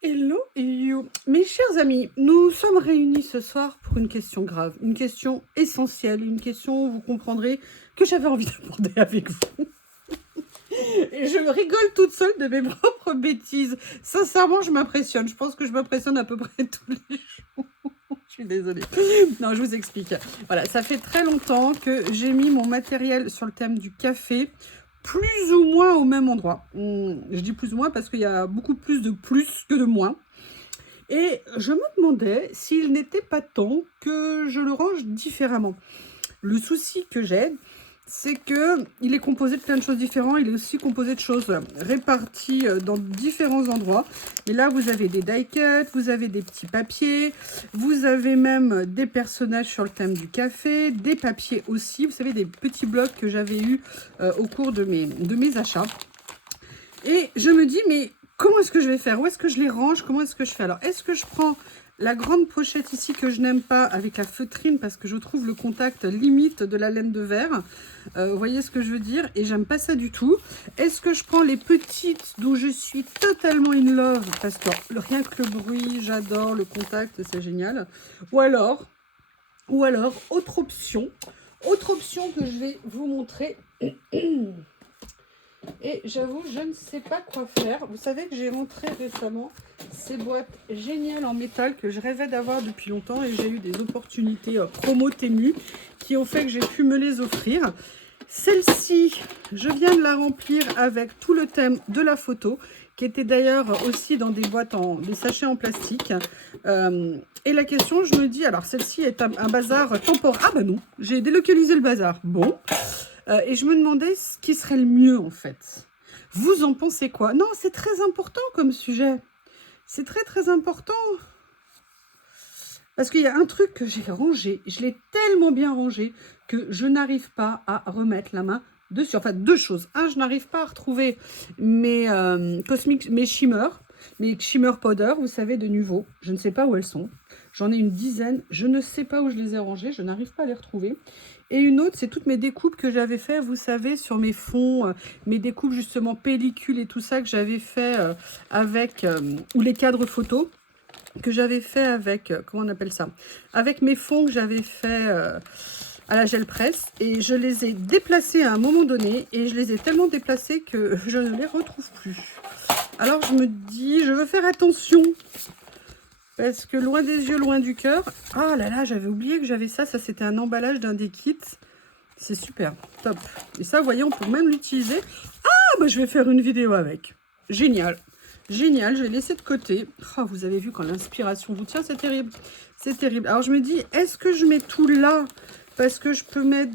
Hello you. Mes chers amis, nous sommes réunis ce soir pour une question grave, une question essentielle, une question, vous comprendrez, que j'avais envie d'aborder avec vous. Et je rigole toute seule de mes propres bêtises. Sincèrement, je m'impressionne. Je pense que je m'impressionne à peu près tous les jours. Je suis désolée. Non, je vous explique. Voilà, ça fait très longtemps que j'ai mis mon matériel sur le thème du café, plus ou moins au même endroit. Je dis plus ou moins parce qu'il y a beaucoup plus que de moins. Et je me demandais s'il n'était pas temps que je le range différemment. Le souci que j'ai, c'est qu'il est composé de plein de choses différentes. Il est aussi composé de choses réparties dans différents endroits. Et là, vous avez des die cuts, vous avez des petits papiers, vous avez même des personnages sur le thème du café, des papiers aussi. Vous savez, des petits blocs que j'avais eus au cours de mes achats. Et je me dis, mais comment est-ce que je vais faire? Où est-ce que je les range? Comment est-ce que je fais? Alors, est-ce que je prends la grande pochette ici que je n'aime pas avec la feutrine parce que je trouve le contact limite de la laine de verre? Vous voyez ce que je veux dire? Et j'aime pas ça du tout. Est-ce que je prends les petites d'où je suis totalement in love parce que rien que le bruit, j'adore le contact, c'est génial. Ou alors, autre option que je vais vous montrer. Et j'avoue, je ne sais pas quoi faire. Vous savez que j'ai rentré récemment ces boîtes géniales en métal que je rêvais d'avoir depuis longtemps et j'ai eu des opportunités promo Temu qui ont fait que j'ai pu me les offrir. Celle-ci, je viens de la remplir avec tout le thème de la photo qui était d'ailleurs aussi dans des boîtes des sachets en plastique. Et la question, je me dis, alors celle-ci est un bazar temporaire. Ah bah non, j'ai délocalisé le bazar. Bon. Et je me demandais ce qui serait le mieux, en fait. Vous en pensez quoi? Non, c'est très important comme sujet. C'est très, très important. Parce qu'il y a un truc que j'ai rangé. Je l'ai tellement bien rangé que je n'arrive pas à remettre la main dessus. Enfin, deux choses. Un, je n'arrive pas à retrouver mes shimmer powder, vous savez, de Nuvo. Je ne sais pas où elles sont. J'en ai une dizaine. Je ne sais pas où je les ai rangées. Je n'arrive pas à les retrouver. Et une autre, c'est toutes mes découpes que j'avais fait, vous savez, sur mes fonds, mes découpes justement pellicules et tout ça que j'avais fait avec, ou les cadres photos que j'avais fait avec, comment on appelle ça? Avec mes fonds que j'avais fait à la gel presse. Et je les ai déplacés à un moment donné et je les ai tellement déplacés que je ne les retrouve plus. Alors je me dis, je veux faire attention. Parce que loin des yeux, loin du cœur. Ah là là, j'avais oublié que j'avais ça. Ça, c'était un emballage d'un des kits. C'est super, top. Et ça, vous voyez, on peut même l'utiliser. Ah, bah, je vais faire une vidéo avec. Génial. Génial, je vais laisser de côté. Oh, vous avez vu quand l'inspiration vous tient, c'est terrible. C'est terrible. Alors, je me dis, est-ce que je mets tout là? Parce que je peux mettre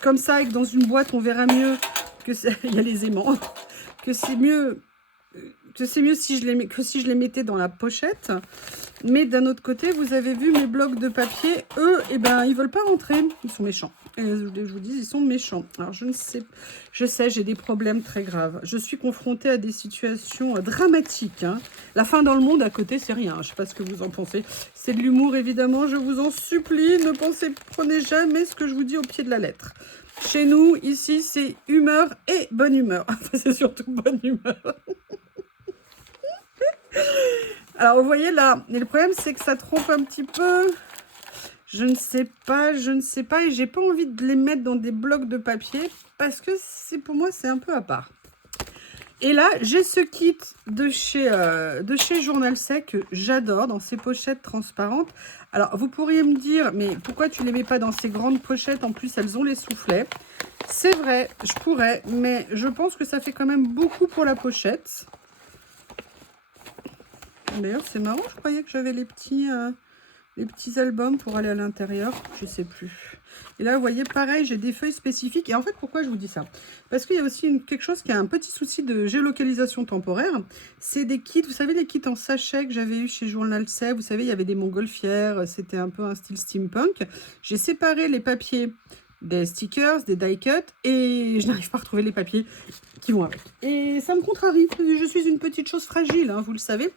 comme ça et que dans une boîte, on verra mieux que il y a les aimants. Que c'est mieux... si je les mettais dans la pochette. Mais d'un autre côté, vous avez vu mes blocs de papier, eux, eh ben, ils veulent pas rentrer. Ils sont méchants. Et je vous dis, ils sont méchants. Alors, je sais, j'ai des problèmes très graves. Je suis confrontée à des situations dramatiques. Hein. La fin dans le monde, à côté, c'est rien. Je sais pas ce que vous en pensez. C'est de l'humour, évidemment. Je vous en supplie. Prenez jamais ce que je vous dis au pied de la lettre. Chez nous, ici, c'est humeur et bonne humeur. Enfin, c'est surtout bonne humeur. Alors, vous voyez là, et le problème, c'est que ça trompe un petit peu. Je ne sais pas, et j'ai pas envie de les mettre dans des blocs de papier parce que pour moi, c'est un peu à part. Et là, j'ai ce kit de chez Journal Sec que j'adore, dans ces pochettes transparentes. Alors, vous pourriez me dire, mais pourquoi tu ne les mets pas dans ces grandes pochettes? En plus, elles ont les soufflets. C'est vrai, je pourrais, mais je pense que ça fait quand même beaucoup pour la pochette. D'ailleurs, c'est marrant, je croyais que j'avais les petits albums pour aller à l'intérieur. Je sais plus. Et là, vous voyez, pareil, j'ai des feuilles spécifiques. Et en fait, pourquoi je vous dis ça? Parce qu'il y a aussi quelque chose qui a un petit souci de géolocalisation temporaire. C'est des kits, vous savez, les kits en sachet que j'avais eu chez Journal C. Vous savez, il y avait des montgolfières. C'était un peu un style steampunk. J'ai séparé les papiers des stickers, des die cuts, et je n'arrive pas à retrouver les papiers qui vont avec. Et ça me contrarie. Je suis une petite chose fragile, hein, vous le savez.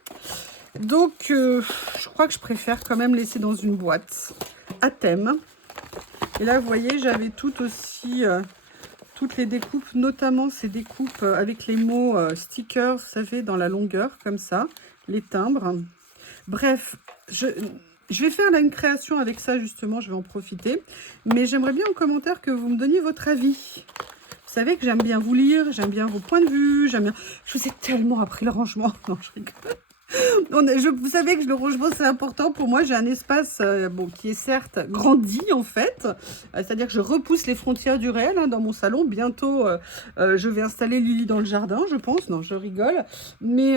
Donc, je crois que je préfère quand même laisser dans une boîte à thème. Et là, vous voyez, j'avais tout aussi toutes les découpes, notamment ces découpes avec les mots stickers, vous savez, dans la longueur, comme ça, les timbres. Bref, je vais faire là une création avec ça, justement, je vais en profiter. Mais j'aimerais bien en commentaire que vous me donniez votre avis. Vous savez que j'aime bien vous lire, j'aime bien vos points de vue, j'aime bien... Je vous ai tellement appris le rangement. Non, je rigole. Vous savez que le rangement c'est important pour moi. J'ai un espace bon, qui est certes grandi en fait, c'est-à-dire que je repousse les frontières du réel dans mon salon. Bientôt je vais installer Lily dans le jardin, je pense. Non, je rigole, mais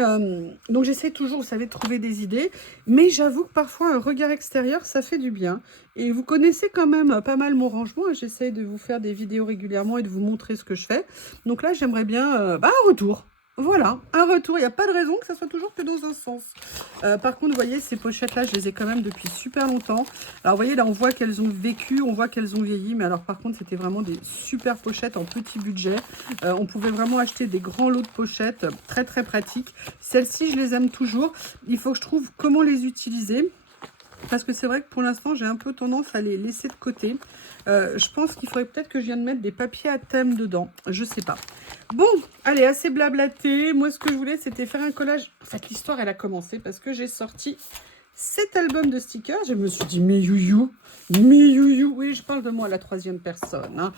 donc j'essaie toujours, vous savez, de trouver des idées, mais j'avoue que parfois un regard extérieur ça fait du bien. Et vous connaissez quand même pas mal mon rangement, j'essaie de vous faire des vidéos régulièrement et de vous montrer ce que je fais. Donc là j'aimerais bien un retour. Voilà, un retour. Il n'y a pas de raison que ça soit toujours que dans un sens. Par contre, vous voyez, ces pochettes-là, je les ai quand même depuis super longtemps. Alors, vous voyez, là, on voit qu'elles ont vécu, on voit qu'elles ont vieilli. Mais alors, par contre, c'était vraiment des super pochettes en petit budget. On pouvait vraiment acheter des grands lots de pochettes, très, très pratiques. Celles-ci, je les aime toujours. Il faut que je trouve comment les utiliser. Parce que c'est vrai que pour l'instant, j'ai un peu tendance à les laisser de côté. Je pense qu'il faudrait peut-être que je vienne mettre des papiers à thème dedans. Je sais pas. Bon, allez, assez blablaté. Moi, ce que je voulais, c'était faire un collage. En fait, l'histoire, elle a commencé parce que j'ai sorti cet album de stickers. Je me suis dit, mais youyou, oui, je parle de moi à la troisième personne.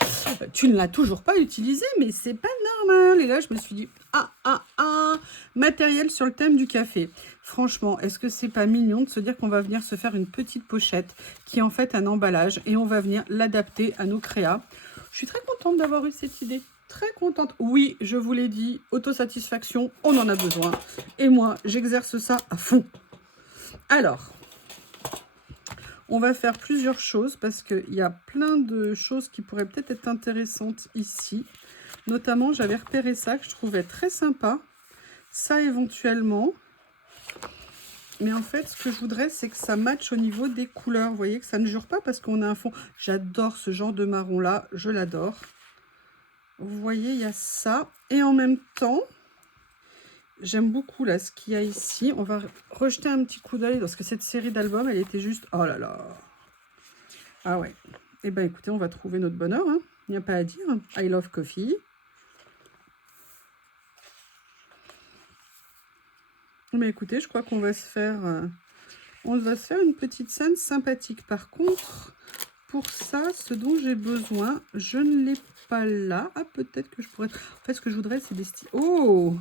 Tu ne l'as toujours pas utilisé, mais c'est pas normal. Et là, je me suis dit, matériel sur le thème du café. Franchement, est-ce que c'est pas mignon de se dire qu'on va venir se faire une petite pochette qui est en fait un emballage et on va venir l'adapter à nos créas. Je suis très contente d'avoir eu cette idée. Très contente. Oui, je vous l'ai dit, autosatisfaction, on en a besoin. Et moi, j'exerce ça à fond. Alors, on va faire plusieurs choses parce qu'il y a plein de choses qui pourraient peut-être être intéressantes ici. Notamment, j'avais repéré ça que je trouvais très sympa. Ça, éventuellement. Mais en fait, ce que je voudrais, c'est que ça matche au niveau des couleurs. Vous voyez que ça ne jure pas parce qu'on a un fond. J'adore ce genre de marron-là. Je l'adore. Vous voyez, il y a ça. Et en même temps, j'aime beaucoup là ce qu'il y a ici. On va rejeter un petit coup d'œil parce que cette série d'albums, elle était juste... Oh là là. Ah ouais. Eh bien, écoutez, on va trouver notre bonheur. Il n'y a pas à dire. I love coffee. Mais écoutez, je crois qu'on va se faire... on va se faire une petite scène sympathique. Par contre, pour ça, ce dont j'ai besoin, je ne l'ai pas là. Ah, peut-être que je pourrais... En fait, ce que je voudrais, c'est des styles... Oh!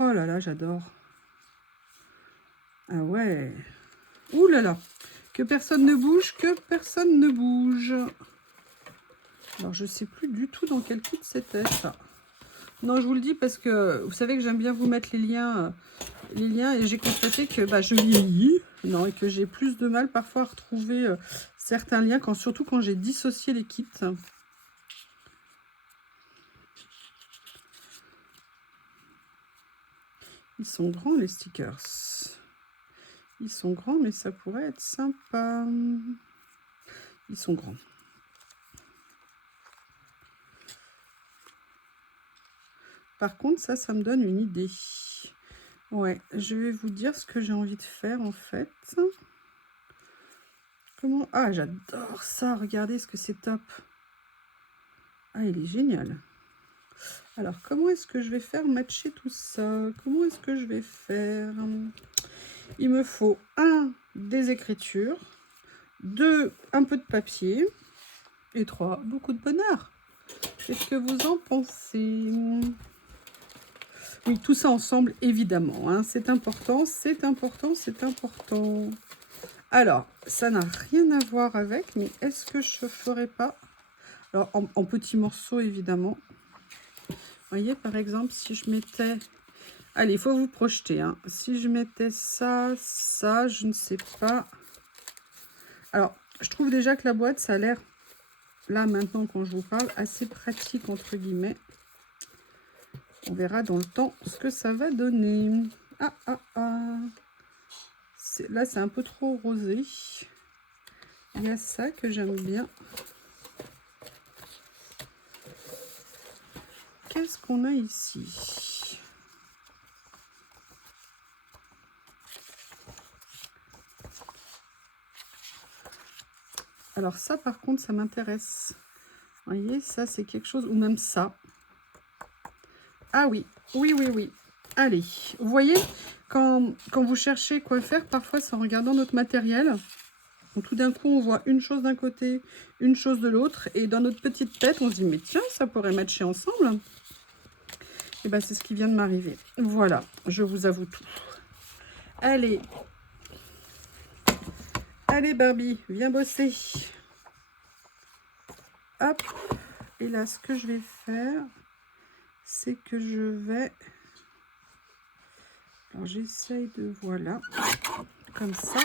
Oh là là, j'adore. Ah ouais. Ouh là là. Que personne ne bouge, que personne ne bouge. Alors, je sais plus du tout dans quel kit c'était, ça. Non, je vous le dis parce que vous savez que j'aime bien vous mettre les liens et j'ai constaté que je vieillis, non, et que j'ai plus de mal parfois à retrouver certains liens, surtout quand j'ai dissocié les kits. Ils sont grands, les stickers. Ils sont grands, mais ça pourrait être sympa. Ils sont grands. Par contre, ça me donne une idée. Ouais, je vais vous dire ce que j'ai envie de faire, en fait. Comment... Ah, j'adore ça. Regardez ce que c'est top. Ah, il est génial. Alors, comment est-ce que je vais faire matcher tout ça? Comment est-ce que je vais faire? Il me faut des écritures, 2, un peu de papier, et 3, beaucoup de bonheur. Qu'est-ce que vous en pensez? Oui, tout ça ensemble, évidemment. C'est important, c'est important, c'est important. Alors, ça n'a rien à voir avec, mais est-ce que je ne ferais pas... Alors, en petits morceaux, évidemment. Vous voyez, par exemple, si je mettais... Allez, il faut vous projeter. Si je mettais ça, je ne sais pas. Alors, je trouve déjà que la boîte, ça a l'air, là, maintenant, quand je vous parle, assez pratique, entre guillemets. On verra dans le temps ce que ça va donner. Là, c'est un peu trop rosé. Il y a ça que j'aime bien. Qu'est-ce qu'on a ici? Alors ça, par contre, ça m'intéresse. Vous voyez, ça, c'est quelque chose, ou même ça. Ah oui, oui, oui, oui. Allez, vous voyez, quand vous cherchez quoi faire, parfois c'est en regardant notre matériel. Donc, tout d'un coup, on voit une chose d'un côté, une chose de l'autre. Et dans notre petite tête, on se dit, mais tiens, ça pourrait matcher ensemble. Et bien, c'est ce qui vient de m'arriver. Voilà, je vous avoue tout. Allez. Allez, Barbie, viens bosser. Hop. Et là, ce que je vais faire, c'est que je vais... Alors, j'essaye de... Voilà. Comme ça.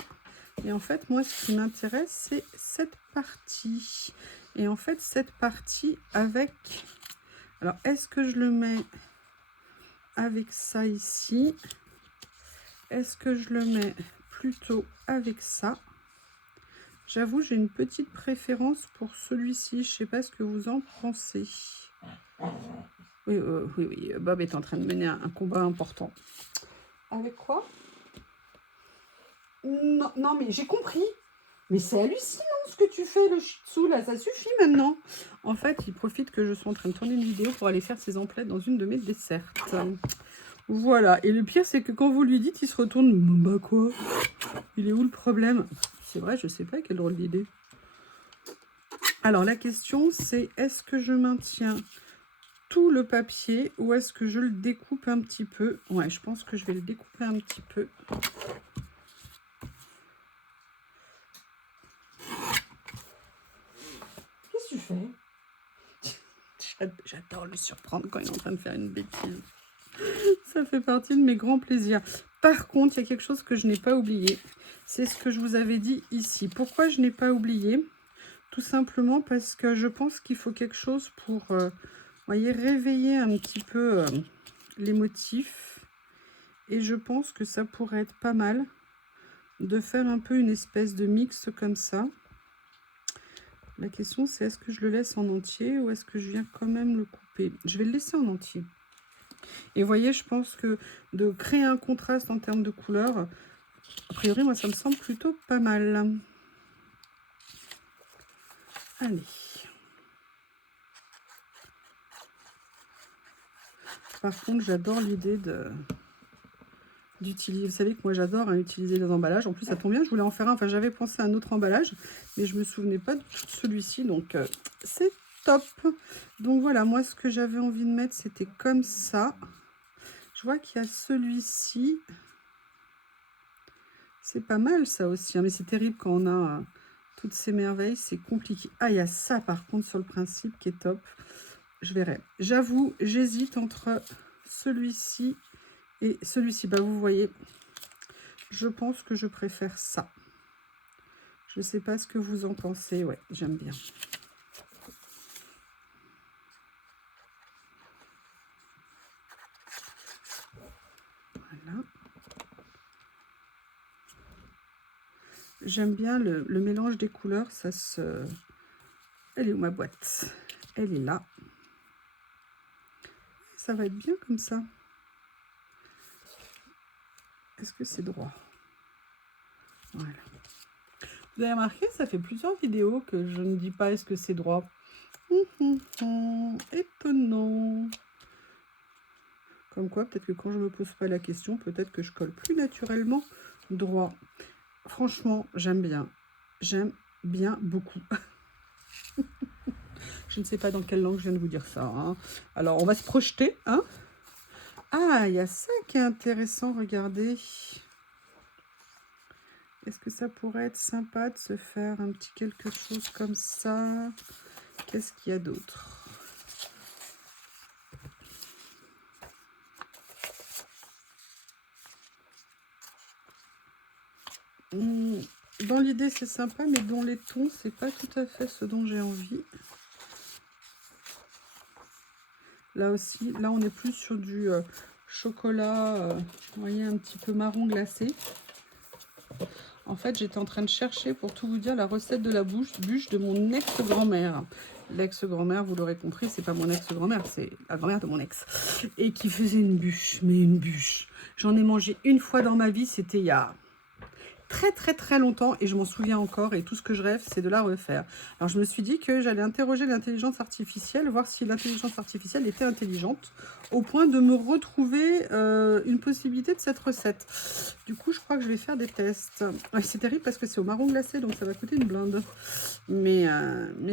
Et en fait, moi, ce qui m'intéresse, c'est cette partie. Et en fait, cette partie avec... Alors, est-ce que je le mets avec ça ici? Est-ce que je le mets plutôt avec ça? J'avoue, j'ai une petite préférence pour celui-ci. Je ne sais pas ce que vous en pensez. Oui, oui, oui. Bob est en train de mener un combat important. Avec quoi? Non, non, mais j'ai compris. Mais c'est hallucinant ce que tu fais, le Shih Tzu, là. Ça suffit maintenant. En fait, il profite que je sois en train de tourner une vidéo pour aller faire ses emplettes dans une de mes dessertes. Voilà. Et le pire, c'est que quand vous lui dites, il se retourne. Bah quoi? Il est où le problème? C'est vrai, je sais pas, quelle drôle d'idée. Alors, la question, c'est est-ce que je maintiens tout le papier ou est-ce que je le découpe un petit peu? Ouais, je pense que je vais le découper un petit peu. Qu'est-ce que tu fais? J'adore le surprendre quand il est en train de faire une bêtise. Ça fait partie de mes grands plaisirs. Par contre, il y a quelque chose que je n'ai pas oublié. C'est ce que je vous avais dit ici. Pourquoi je n'ai pas oublié? Tout simplement parce que je pense qu'il faut quelque chose pour, voyez, réveiller un petit peu les motifs. Et je pense que ça pourrait être pas mal de faire un peu une espèce de mix comme ça. La question, c'est est-ce que je le laisse en entier ou est-ce que je viens quand même le couper? Je vais le laisser en entier. Et vous voyez, je pense que de créer un contraste en termes de couleur, a priori, moi, ça me semble plutôt pas mal. Allez. Par contre, j'adore l'idée d'utiliser. Vous savez que moi, j'adore utiliser les emballages. En plus, ça tombe bien, je voulais en faire un. Enfin, j'avais pensé à un autre emballage, mais je me souvenais pas de celui-ci. Donc, c'est top. Donc, voilà, moi, ce que j'avais envie de mettre, c'était comme ça. Je vois qu'il y a celui-ci. C'est pas mal, ça aussi. Hein, mais c'est terrible quand on a toutes ces merveilles. C'est compliqué. Ah, il y a ça, par contre, sur le principe qui est top. Je verrai. J'avoue, j'hésite entre celui-ci et celui-ci. Bah, vous voyez, je pense que je préfère ça. Je ne sais pas ce que vous en pensez. Ouais, j'aime bien. Voilà. J'aime bien le mélange des couleurs. Ça se... Elle est où ma boîte? Elle est là. Ça va être bien comme ça. Est-ce que c'est droit? Voilà. Vous avez remarqué, ça fait plusieurs vidéos que je ne dis pas est-ce que c'est droit. Étonnant. Comme quoi, peut-être que quand je ne me pose pas la question, peut-être que je colle plus naturellement droit. Franchement, j'aime bien. J'aime bien beaucoup. Je ne sais pas dans quelle langue je viens de vous dire ça. Hein. Alors, on va se projeter. Hein. Ah, il y a ça qui est intéressant. Regardez. Est-ce que ça pourrait être sympa de se faire un petit quelque chose comme ça? Qu'est-ce qu'il y a d'autre? Dans l'idée, c'est sympa, mais dans les tons, c'est pas tout à fait ce dont j'ai envie. Là aussi, là, on est plus sur du chocolat, vous voyez, un petit peu marron glacé. En fait, j'étais en train de chercher, pour tout vous dire, la recette de la bûche de mon ex-grand-mère. L'ex-grand-mère, vous l'aurez compris, c'est pas mon ex-grand-mère, c'est la grand-mère de mon ex. Et qui faisait une bûche, mais une bûche. J'en ai mangé une fois dans ma vie, c'était il y a très très très longtemps et je m'en souviens encore et tout ce que je rêve c'est de la refaire. Alors je me suis dit que j'allais interroger l'intelligence artificielle, voir si l'intelligence artificielle était intelligente au point de me retrouver une possibilité de cette recette. Du coup je crois que je vais faire des tests. Ouais, c'est terrible parce que c'est au marron glacé donc ça va coûter une blinde. Mais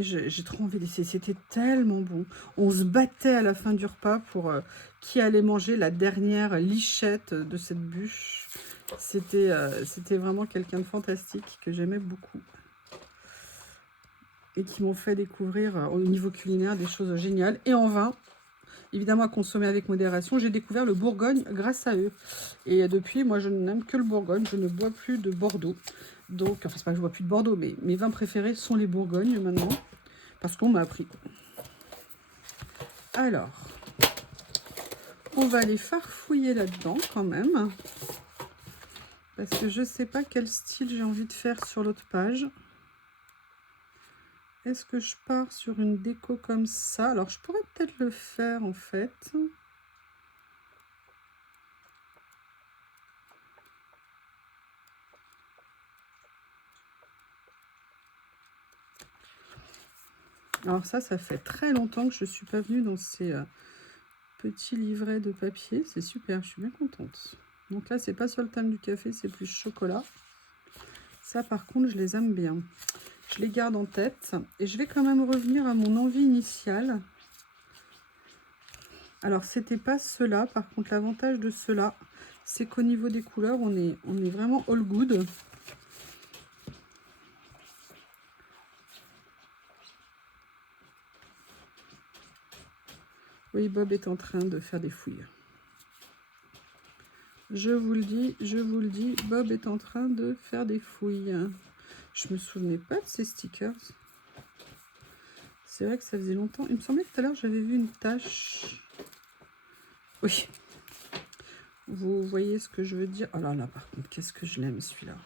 j'ai trop envie d'essayer, c'était tellement bon. On se battait à la fin du repas pour qui allait manger la dernière lichette de cette bûche. C'était vraiment quelqu'un de fantastique que j'aimais beaucoup. Et qui m'ont fait découvrir au niveau culinaire des choses géniales. Et en vin, évidemment à consommer avec modération, j'ai découvert le Bourgogne grâce à eux. Et depuis, moi je n'aime que le Bourgogne, je ne bois plus de Bordeaux. Donc, enfin c'est pas que je bois plus de Bordeaux, mais mes vins préférés sont les Bourgognes maintenant. Parce qu'on m'a appris. Alors, on va aller farfouiller là-dedans quand même. Parce que je ne sais pas quel style j'ai envie de faire sur l'autre page. Est-ce que je pars sur une déco comme ça? Alors, je pourrais peut-être le faire en fait. Alors ça fait très longtemps que je ne suis pas venue dans ces petits livrets de papier. C'est super, je suis bien contente. Donc là, c'est pas sur le thème du café, c'est plus chocolat. Ça, par contre, je les aime bien. Je les garde en tête. Et je vais quand même revenir à mon envie initiale. Alors, c'était pas cela. Par contre, l'avantage de cela, c'est qu'au niveau des couleurs, on est vraiment all good. Oui, Bob est en train de faire des fouilles. Je vous le dis, Bob est en train de faire des fouilles. Je me souvenais pas de ces stickers. C'est vrai que ça faisait longtemps. Il me semblait que tout à l'heure, j'avais vu une tache. Oui. Vous voyez ce que je veux dire? Oh là là, par contre, qu'est-ce que je l'aime, celui-là.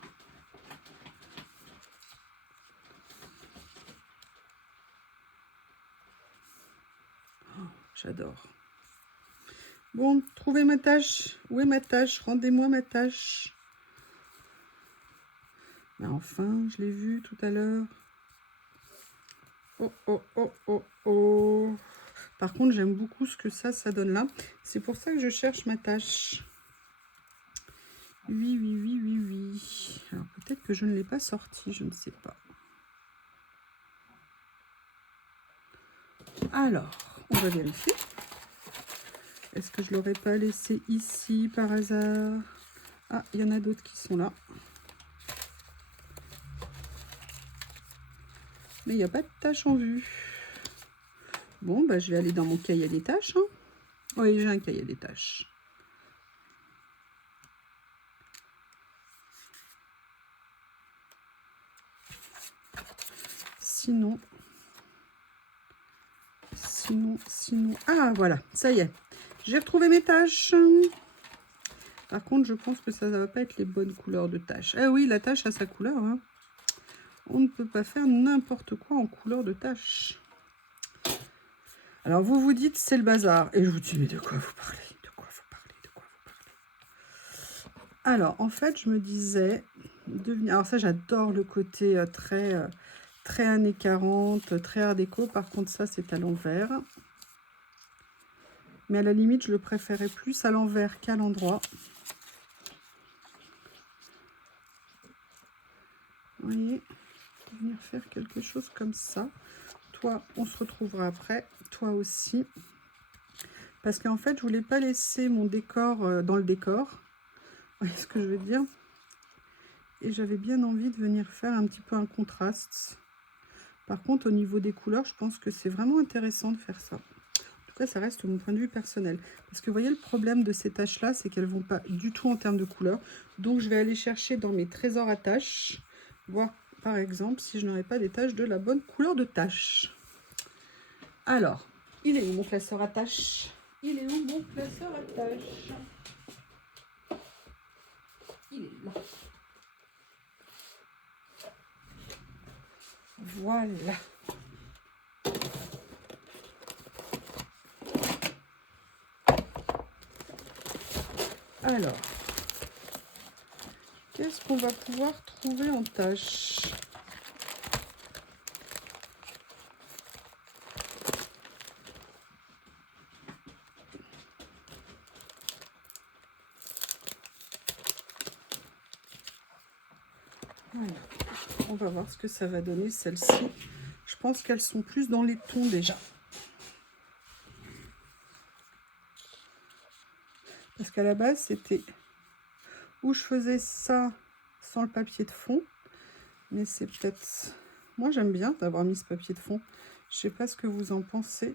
Oh, j'adore. Bon, trouvez ma tâche. Où est ma tâche? Rendez-moi ma tâche. Mais enfin, je l'ai vu tout à l'heure. Oh, oh, oh, oh, oh. Par contre, j'aime beaucoup ce que ça donne là. C'est pour ça que je cherche ma tâche. Oui, oui, oui, oui, oui. Alors, peut-être que je ne l'ai pas sorti, je ne sais pas. Alors, on va vérifier. Est-ce que je ne l'aurais pas laissé ici par hasard? Ah, il y en a d'autres qui sont là. Mais il n'y a pas de tâche en vue. Bon, bah, je vais aller dans mon cahier des tâches. Hein. Oui, j'ai un cahier des tâches. Sinon... Ah, voilà, ça y est. J'ai retrouvé mes tâches. Par contre, je pense que ça ne va pas être les bonnes couleurs de tâches. Ah oui, la tâche a sa couleur. Hein. On ne peut pas faire n'importe quoi en couleur de tâche. Alors, vous vous dites, c'est le bazar. Et je vous dis, mais de quoi vous parlez? De quoi vous parlez? De quoi vous parlez? Alors, en fait, je me disais... Alors ça, j'adore le côté très années 40, très art déco. Par contre, ça, c'est à l'envers. Mais à la limite, je le préférais plus à l'envers qu'à l'endroit. Vous voyez, venir faire quelque chose comme ça. Toi, on se retrouvera après. Toi aussi. Parce qu'en fait, je voulais pas laisser mon décor dans le décor. Vous voyez ce que je veux dire? Et j'avais bien envie de venir faire un petit peu un contraste. Par contre, au niveau des couleurs, je pense que c'est vraiment intéressant de faire ça. En tout cas, ça reste mon point de vue personnel. Parce que vous voyez, le problème de ces taches-là, c'est qu'elles ne vont pas du tout en termes de couleurs. Donc, je vais aller chercher dans mes trésors à taches, voir par exemple si je n'aurais pas des taches de la bonne couleur de taches. Alors, il est où mon classeur à taches? Il est où mon classeur à taches? Il est là. Voilà. Alors, Qu'est-ce qu'on va pouvoir trouver en tâche? Voilà. On va voir ce que ça va donner, celles-ci. Je pense qu'elles sont plus dans les tons déjà. Parce qu'à la base, c'était où je faisais ça sans le papier de fond. Mais c'est peut-être... Moi, j'aime bien d'avoir mis ce papier de fond. Je sais pas ce que vous en pensez.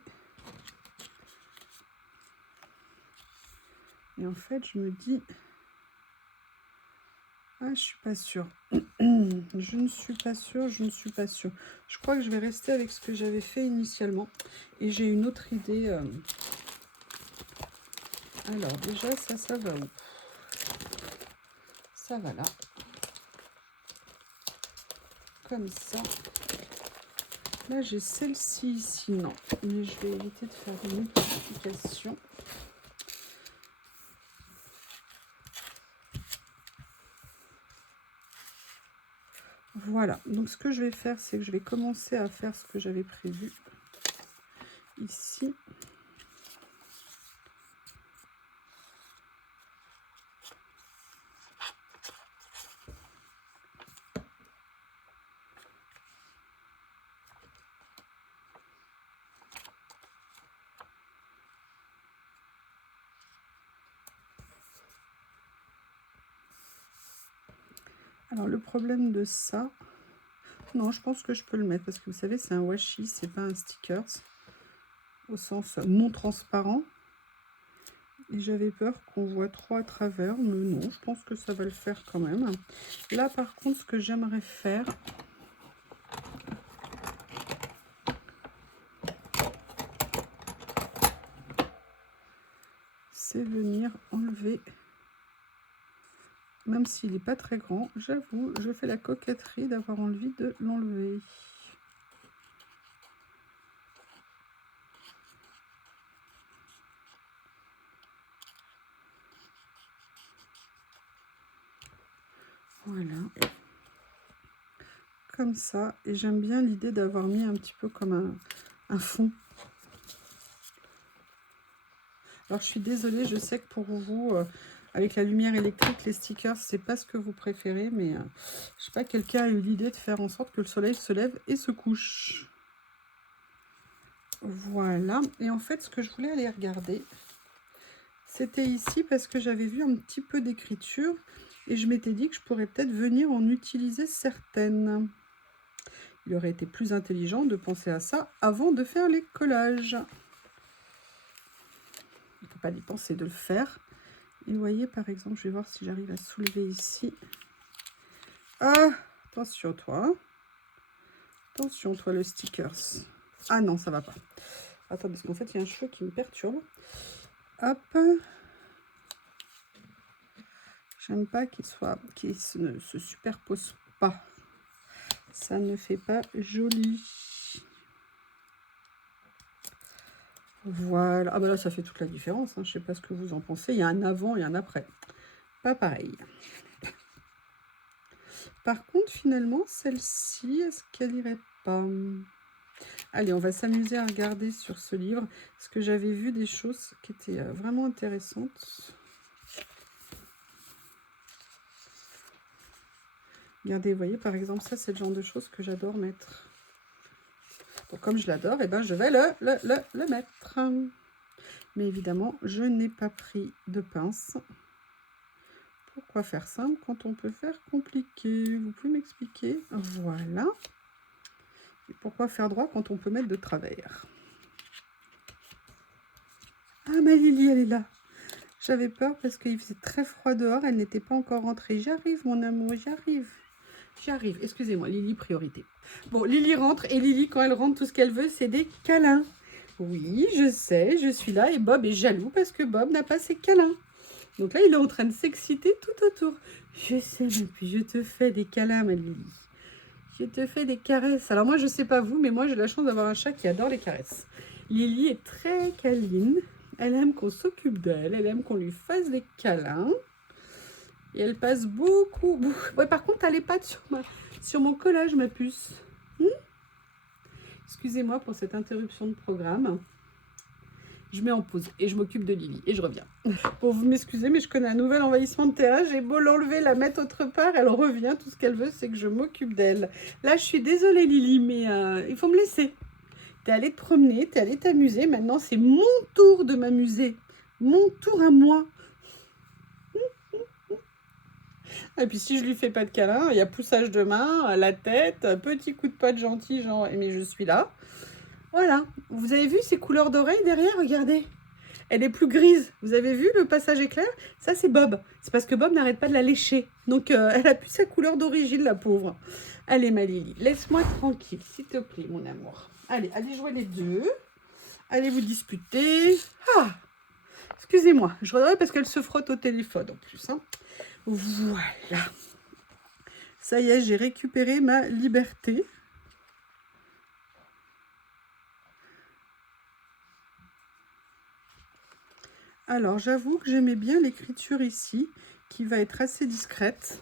Et en fait, je me dis... Ah, je suis pas sûre. Je ne suis pas sûre, je ne suis pas sûre. Je crois que je vais rester avec ce que j'avais fait initialement. Et j'ai une autre idée. Alors, déjà, ça va où? Ça va là. Comme ça. Là, j'ai celle-ci ici. Non, mais je vais éviter de faire des multiplications. Voilà, donc ce que je vais faire, c'est que je vais commencer à faire ce que j'avais prévu ici. Alors le problème de ça, non, je pense que je peux le mettre parce que vous savez, c'est un washi, c'est pas un stickers au sens non transparent. Et j'avais peur qu'on voit trop à travers, mais non, je pense que ça va le faire quand même. Là, par contre, ce que j'aimerais faire, c'est venir enlever, même s'il n'est pas très grand, j'avoue, je fais la coquetterie d'avoir envie de l'enlever. Voilà. Comme ça. Et j'aime bien l'idée d'avoir mis un petit peu comme un fond. Alors, je suis désolée, je sais que pour vous, avec la lumière électrique, les stickers, c'est pas ce que vous préférez. Mais, je sais pas, quelqu'un a eu l'idée de faire en sorte que le soleil se lève et se couche. Voilà. Et en fait, ce que je voulais aller regarder, c'était ici parce que j'avais vu un petit peu d'écriture. Et je m'étais dit que je pourrais peut-être venir en utiliser certaines. Il aurait été plus intelligent de penser à ça avant de faire les collages. Il ne faut pas y penser de le faire. Et vous voyez, par exemple, je vais voir si j'arrive à soulever ici. Ah, attention toi. Attention toi, le stickers. Ah non, ça va pas. Attends, parce qu'en fait, il y a un cheveu qui me perturbe. Hop. J'aime pas qu'il ne se superpose pas. Ça ne fait pas joli. Voilà. Ah bah là, ça fait toute la différence. Hein. Je sais pas ce que vous en pensez. Il y a un avant et un après. Pas pareil. Par contre, finalement, celle-ci, est-ce qu'elle irait pas? Allez, on va s'amuser à regarder sur ce livre. Parce que j'avais vu des choses qui étaient vraiment intéressantes. Regardez, vous voyez, par exemple, ça, c'est le genre de choses que j'adore mettre. Donc, comme je l'adore, eh ben, je vais le mettre. Mais évidemment, je n'ai pas pris de pince. Pourquoi faire simple quand on peut faire compliqué? Vous pouvez m'expliquer? Voilà. Et pourquoi faire droit quand on peut mettre de travers? Ah, ma Lily, elle est là. J'avais peur parce qu'il faisait très froid dehors. Elle n'était pas encore rentrée. J'arrive, mon amour, j'arrive. J'arrive. Excusez-moi, Lily, priorité. Bon, Lily rentre. Et Lily, quand elle rentre, tout ce qu'elle veut, c'est des câlins. Oui, je sais, je suis là. Et Bob est jaloux parce que Bob n'a pas ses câlins. Donc là, il est en train de s'exciter tout autour. Je sais, et puis je te fais des câlins, ma Lily. Je te fais des caresses. Alors moi, je sais pas vous, mais moi, j'ai la chance d'avoir un chat qui adore les caresses. Lily est très câline. Elle aime qu'on s'occupe d'elle. Elle aime qu'on lui fasse des câlins. Et elle passe beaucoup. Ouais, par contre, t'as les pattes sur mon collage, ma puce. Excusez-moi pour cette interruption de programme. Je mets en pause et je m'occupe de Lily et je reviens. Bon, vous m'excusez, mais je connais un nouvel envahissement de terrain. J'ai beau l'enlever, la mettre autre part, elle revient. Tout ce qu'elle veut, c'est que je m'occupe d'elle. Là, je suis désolée, Lily, mais il faut me laisser. T'es allée te promener, t'es allée t'amuser. Maintenant, c'est mon tour de m'amuser. Mon tour à moi. Et puis, si je lui fais pas de câlin, il y a poussage de main, la tête, petit coup de patte gentil, genre, mais je suis là. Voilà. Vous avez vu ces couleurs d'oreilles derrière? Regardez. Elle est plus grise. Vous avez vu le passage éclair? Ça, c'est Bob. C'est parce que Bob n'arrête pas de la lécher. Donc, elle a plus sa couleur d'origine, la pauvre. Allez, ma Lily, laisse-moi tranquille, s'il te plaît, mon amour. Allez, allez jouer les deux. Allez vous disputer. Ah, excusez-moi. Je regarde parce qu'elle se frotte au téléphone, en plus. Hein. Voilà. Ça y est, j'ai récupéré ma liberté. Alors, j'avoue que j'aimais bien l'écriture ici, qui va être assez discrète.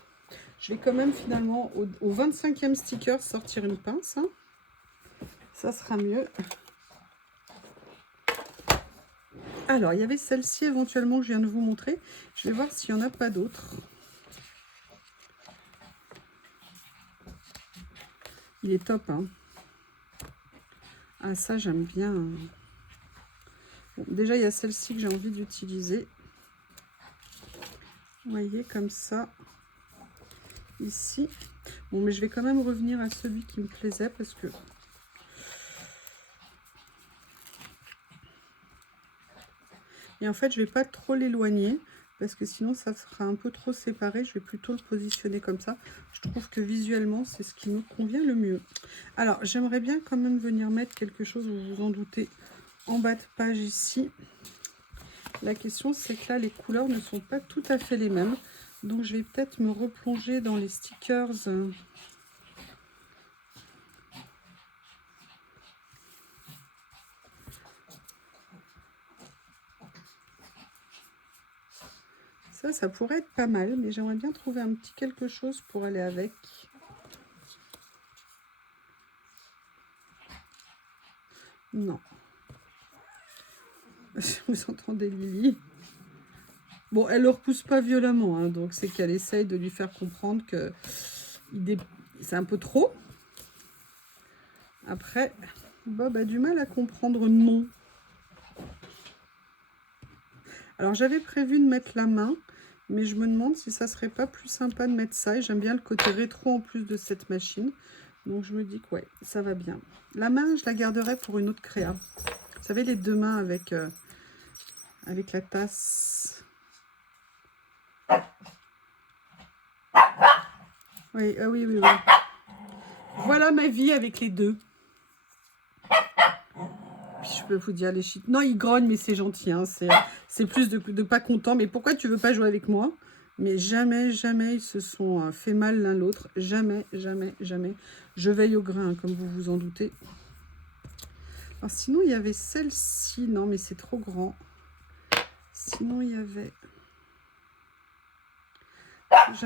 Je vais quand même finalement, au 25e sticker, sortir une pince. Hein. Ça sera mieux. Alors, il y avait celle-ci éventuellement que je viens de vous montrer. Je vais voir s'il n'y en a pas d'autres. Il est top, hein. Ah, ça, j'aime bien. Bon, déjà, il y a celle-ci que j'ai envie d'utiliser. Vous voyez, comme ça. Ici. Bon, mais je vais quand même revenir à celui qui me plaisait parce que... Et en fait, je ne vais pas trop l'éloigner parce que sinon, ça sera un peu trop séparé. Je vais plutôt le positionner comme ça. Je trouve que visuellement, c'est ce qui me convient le mieux. Alors, j'aimerais bien quand même venir mettre quelque chose, vous vous en doutez, en bas de page ici. La question, c'est que là, les couleurs ne sont pas tout à fait les mêmes. Donc, je vais peut-être me replonger dans les stickers. Ça pourrait être pas mal, mais j'aimerais bien trouver un petit quelque chose pour aller avec. Non. Vous entendez Lily? Bon, elle ne le repousse pas violemment, hein, donc c'est qu'elle essaye de lui faire comprendre que c'est un peu trop. Après, Bob a du mal à comprendre non. Alors, j'avais prévu de mettre la main, mais je me demande si ça serait pas plus sympa de mettre ça. Et j'aime bien le côté rétro en plus de cette machine. Donc, je me dis que ouais, ça va bien. La main, je la garderai pour une autre créa. Vous savez, les deux mains avec la tasse. Oui, oui, oui, oui. Voilà ma vie avec les deux. Puis je peux vous dire les shit. Non, il grogne, mais c'est gentil. Hein. C'est plus de pas content. Mais pourquoi tu veux pas jouer avec moi? Mais jamais, jamais ils se sont fait mal l'un l'autre. Jamais, jamais, jamais. Je veille au grain, comme vous vous en doutez. Alors sinon, il y avait celle-ci. Non, mais c'est trop grand. Sinon, il y avait...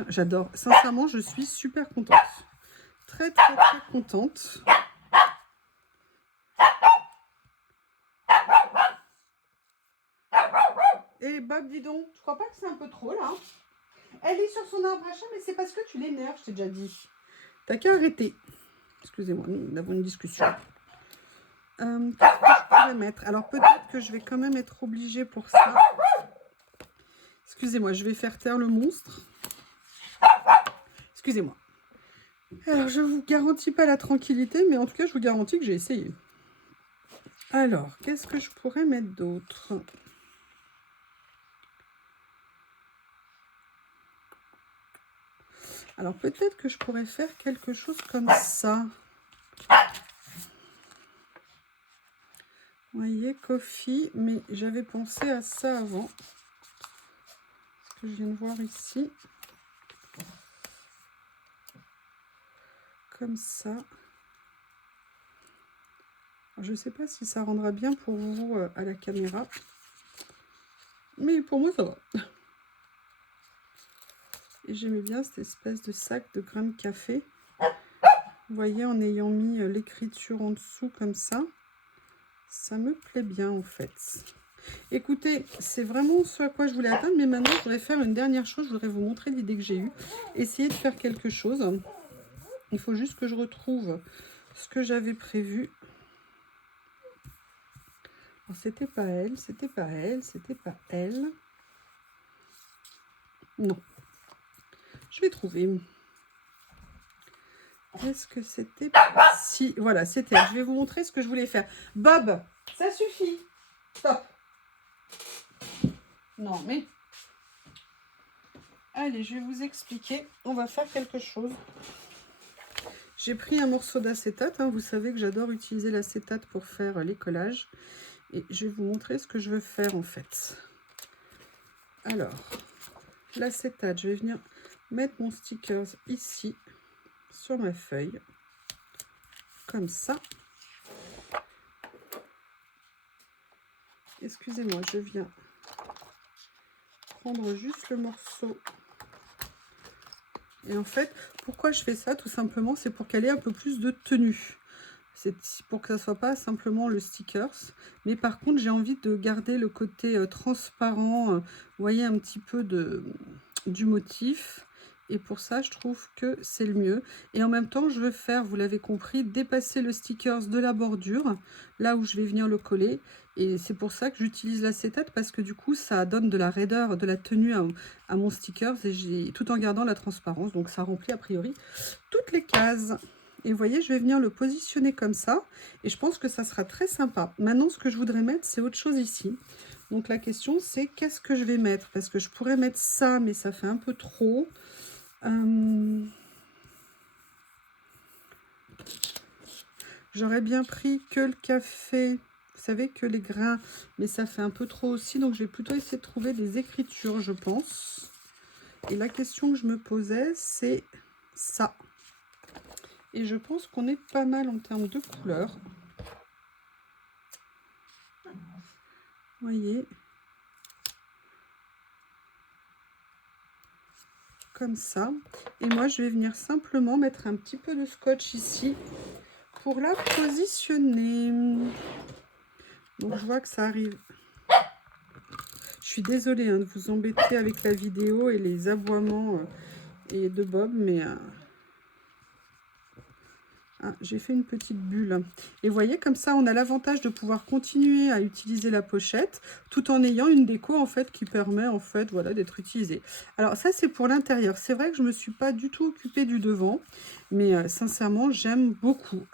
J'adore. Sincèrement, je suis super contente. Très, très, très contente. Et Bob, dis donc, tu crois pas que c'est un peu trop, là? Elle est sur son arbre à chat, mais c'est parce que tu l'énerves, je t'ai déjà dit. T'as qu'à arrêter. Excusez-moi, nous avons une discussion. Qu'est-ce que je pourrais mettre? Alors, peut-être que je vais quand même être obligée pour ça. Excusez-moi, je vais faire taire le monstre. Excusez-moi. Alors, je ne vous garantis pas la tranquillité, mais en tout cas, je vous garantis que j'ai essayé. Alors, qu'est-ce que je pourrais mettre d'autre? Alors, peut-être que je pourrais faire quelque chose comme ça. Vous voyez, coffee, mais j'avais pensé à ça avant. Ce que je viens de voir ici. Comme ça. Alors, je ne sais pas si ça rendra bien pour vous à la caméra. Mais pour moi, ça va. Et j'aimais bien cette espèce de sac de grains de café. Vous voyez, en ayant mis l'écriture en dessous comme ça me plaît bien en fait. Écoutez, c'est vraiment ce à quoi je voulais atteindre, mais maintenant je voudrais faire une dernière chose. Je voudrais vous montrer l'idée que j'ai eue. Essayer de faire quelque chose. Il faut juste que je retrouve ce que j'avais prévu. Alors, c'était pas elle, c'était pas elle, c'était pas elle. Non. Je vais trouver. Est-ce que c'était... Si, voilà, c'était elle. Je vais vous montrer ce que je voulais faire. Bob, ça suffit. Stop. Non, mais... Allez, je vais vous expliquer. On va faire quelque chose. J'ai pris un morceau d'acétate. Hein. Vous savez que j'adore utiliser l'acétate pour faire les collages. Et je vais vous montrer ce que je veux faire en fait. Alors, l'acétate, je vais venir mettre mon sticker ici, sur ma feuille. Comme ça. Excusez-moi, je viens prendre juste le morceau. Et en fait, pourquoi je fais ça? Tout simplement, c'est pour qu'elle ait un peu plus de tenue. C'est pour que ça soit pas simplement le stickers. Mais par contre, j'ai envie de garder le côté transparent. Vous voyez un petit peu du motif. Et pour ça, je trouve que c'est le mieux. Et en même temps, je veux faire, vous l'avez compris, dépasser le stickers de la bordure, là où je vais venir le coller. Et c'est pour ça que j'utilise l'acétate, parce que du coup, ça donne de la raideur, de la tenue à mon stickers, et tout en gardant la transparence. Donc, ça remplit a priori toutes les cases. Et vous voyez, je vais venir le positionner comme ça. Et je pense que ça sera très sympa. Maintenant, ce que je voudrais mettre, c'est autre chose ici. Donc, la question, c'est qu'est-ce que je vais mettre? Parce que je pourrais mettre ça, mais ça fait un peu trop. J'aurais bien pris que le café, vous savez, que les grains, mais ça fait un peu trop aussi, donc je vais plutôt essayer de trouver des écritures, je pense. Et la question que je me posais, c'est ça. Et je pense qu'on est pas mal en termes de couleurs. Vous voyez, comme ça. Et moi, je vais venir simplement mettre un petit peu de scotch ici pour la positionner. Donc, je vois que ça arrive. Je suis désolée hein, de vous embêter avec la vidéo et les aboiements et de Bob, mais... Ah, j'ai fait une petite bulle. Et vous voyez, comme ça, on a l'avantage de pouvoir continuer à utiliser la pochette tout en ayant une déco, en fait, qui permet, en fait, voilà, d'être utilisée. Alors, ça, c'est pour l'intérieur. C'est vrai que je ne me suis pas du tout occupée du devant, mais sincèrement, j'aime beaucoup.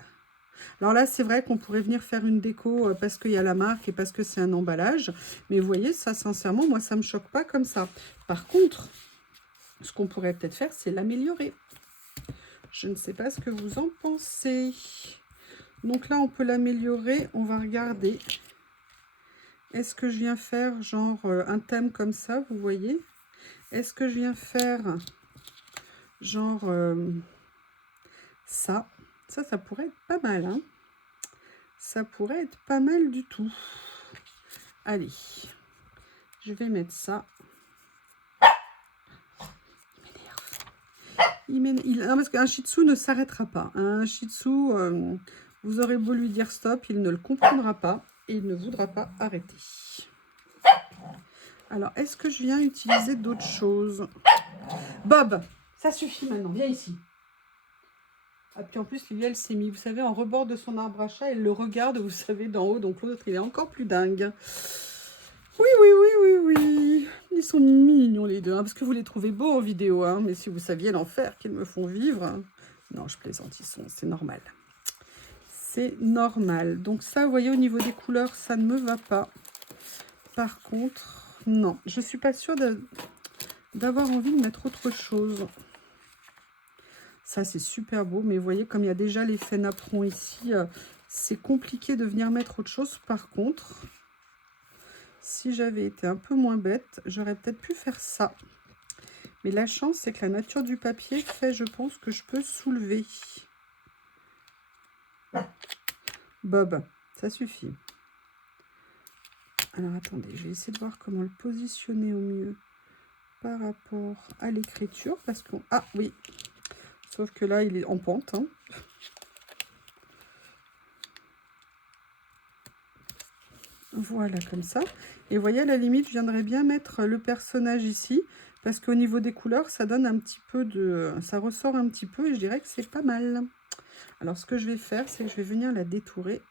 Alors là, c'est vrai qu'on pourrait venir faire une déco parce qu'il y a la marque et parce que c'est un emballage. Mais vous voyez, ça, sincèrement, moi, ça ne me choque pas comme ça. Par contre, ce qu'on pourrait peut-être faire, c'est l'améliorer. Je ne sais pas ce que vous en pensez. Donc là, on peut l'améliorer. On va regarder. Est-ce que je viens faire genre un thème comme ça, vous voyez? Est-ce que je viens faire genre ça? Ça pourrait être pas mal. Hein, ça pourrait être pas mal du tout. Allez, je vais mettre ça. Non, parce qu'un Shih Tzu ne s'arrêtera pas. Un Shih Tzu, vous aurez beau lui dire stop, il ne le comprendra pas et il ne voudra pas arrêter. Alors, est-ce que je viens utiliser d'autres choses? Bob, ça suffit maintenant, viens ici. Ah, puis en plus, lui, elle s'est mis, vous savez, en rebord de son arbre à chat, elle le regarde, vous savez, d'en haut, donc l'autre, il est encore plus dingue. Oui, oui, oui, oui, oui. Ils sont mignons les deux, hein, parce que vous les trouvez beaux en vidéo, hein, mais si vous saviez l'enfer qu'ils me font vivre... Hein. Non, je plaisante, c'est normal. C'est normal. Donc ça, vous voyez, au niveau des couleurs, ça ne me va pas. Par contre, non, je ne suis pas sûre d'avoir envie de mettre autre chose. Ça, c'est super beau, mais vous voyez, comme il y a déjà l'effet napperon ici, c'est compliqué de venir mettre autre chose. Par contre... Si j'avais été un peu moins bête, j'aurais peut-être pu faire ça. Mais la chance, c'est que la nature du papier fait, je pense, que je peux soulever. Bob, ça suffit. Alors, attendez, je vais essayer de voir comment le positionner au mieux par rapport à l'écriture, parce qu'on... Ah oui, sauf que là, il est en pente. Hein. Voilà, comme ça. Et vous voyez, à la limite, je viendrais bien mettre le personnage ici, parce qu'au niveau des couleurs, ça donne un petit peu de... Ça ressort un petit peu, et je dirais que c'est pas mal. Alors, ce que je vais faire, c'est que je vais venir la détourer.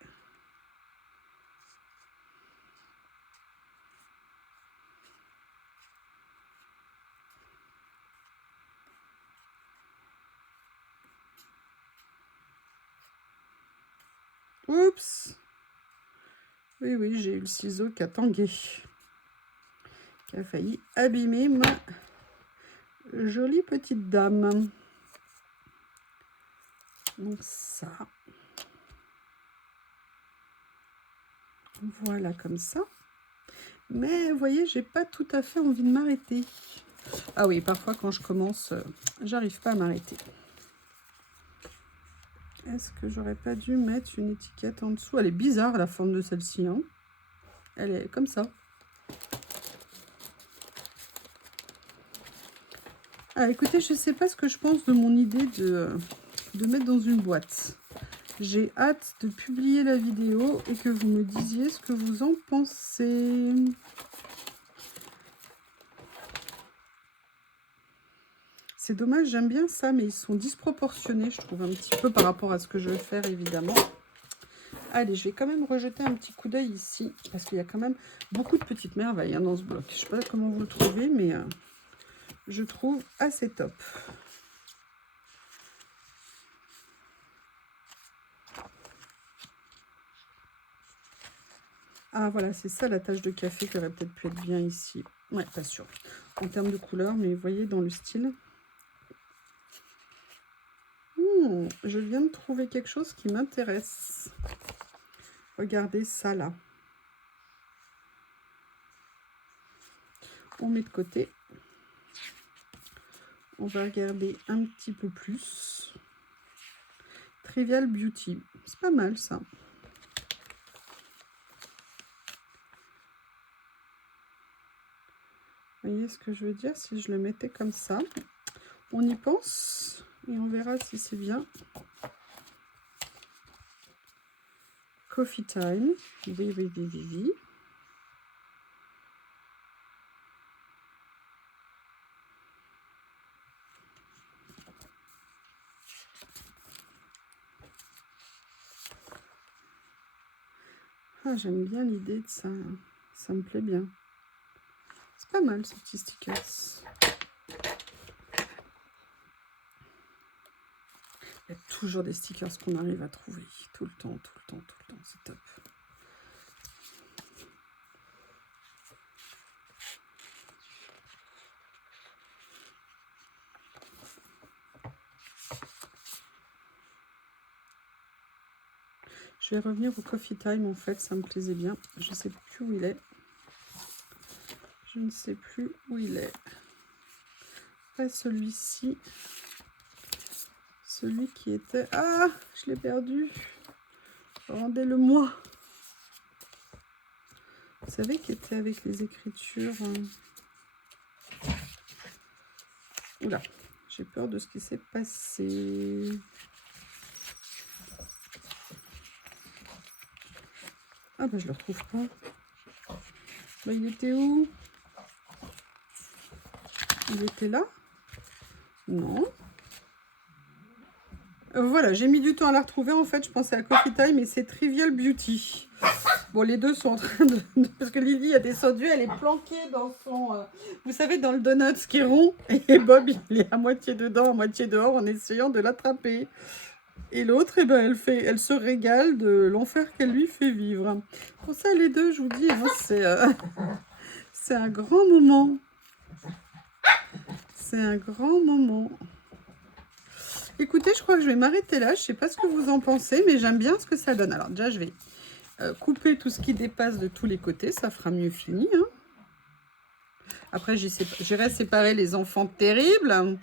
Oups! Oui, oui, j'ai eu le ciseau qui a tangué. Qui a failli abîmer ma jolie petite dame. Donc ça. Voilà, comme ça. Mais vous voyez, j'ai pas tout à fait envie de m'arrêter. Ah oui, parfois quand je commence, j'arrive pas à m'arrêter. Est-ce que j'aurais pas dû mettre une étiquette en dessous? Elle est bizarre la forme de celle-ci. Hein. Elle est comme ça. Ah, écoutez, je sais pas ce que je pense de mon idée de mettre dans une boîte. J'ai hâte de publier la vidéo et que vous me disiez ce que vous en pensez. C'est dommage, j'aime bien ça, mais ils sont disproportionnés, je trouve, un petit peu par rapport à ce que je vais faire, évidemment. Allez, je vais quand même rejeter un petit coup d'œil ici, parce qu'il y a quand même beaucoup de petites merveilles hein, dans ce bloc. Je ne sais pas comment vous le trouvez, mais je trouve assez top. Ah, voilà, c'est ça la tache de café qui aurait peut-être pu être bien ici. Ouais, pas sûr. En termes de couleur, mais vous voyez, dans le style... je viens de trouver quelque chose qui m'intéresse. Regardez ça là. On met de côté. On va regarder un petit peu plus. Trivial Beauty. C'est pas mal ça. Vous voyez ce que je veux dire? Si je le mettais comme ça. On y pense et on verra si c'est bien. Coffee Time. Oui, oui, oui, oui, oui. Ah, j'aime bien l'idée de ça. Ça me plaît bien. C'est pas mal, ce petit stickers. Il y a toujours des stickers qu'on arrive à trouver. Tout le temps, tout le temps, tout le temps. C'est top. Je vais revenir au Coffee Time, en fait, ça me plaisait bien. Je ne sais plus où il est. Je ne sais plus où il est. Pas celui-ci. Celui qui était... Ah, je l'ai perdu. Rendez-le-moi. Vous savez qu'il était avec les écritures... Oula, j'ai peur de ce qui s'est passé. Ah bah je le retrouve pas. Bah, il était où? Il était là? Non. Voilà, j'ai mis du temps à la retrouver. En fait, je pensais à Coffee Time, mais c'est Trivial Beauty. Bon, les deux sont en train de... Parce que Lily a descendu, elle est planquée dans son... Vous savez, dans le donut qui est rond. Et Bob, il est à moitié dedans, à moitié dehors, en essayant de l'attraper. Et l'autre, eh ben, elle se régale de l'enfer qu'elle lui fait vivre. Pour ça, les deux, je vous dis, hein, c'est un grand moment. C'est un grand moment. Écoutez, je crois que je vais m'arrêter là. Je ne sais pas ce que vous en pensez, mais j'aime bien ce que ça donne. Alors déjà, je vais couper tout ce qui dépasse de tous les côtés. Ça fera mieux fini. Hein. Après, j'irai séparer les enfants terribles.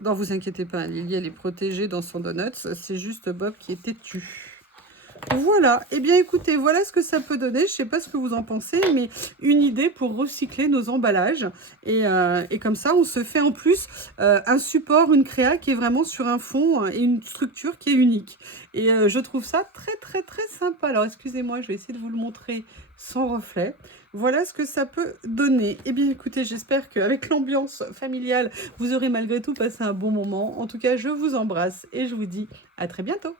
Non, vous inquiétez pas, Lily, elle est protégée dans son donut. C'est juste Bob qui est têtu. Voilà, et bien écoutez, voilà ce que ça peut donner. Je ne sais pas ce que vous en pensez, mais une idée pour recycler nos emballages. Et comme ça, on se fait en plus un support, une créa qui est vraiment sur un fond et une structure qui est unique. Et je trouve ça très très très sympa. Alors excusez-moi, je vais essayer de vous le montrer sans reflet. Voilà ce que ça peut donner. Eh bien écoutez, j'espère qu'avec l'ambiance familiale, vous aurez malgré tout passé un bon moment. En tout cas, je vous embrasse et je vous dis à très bientôt.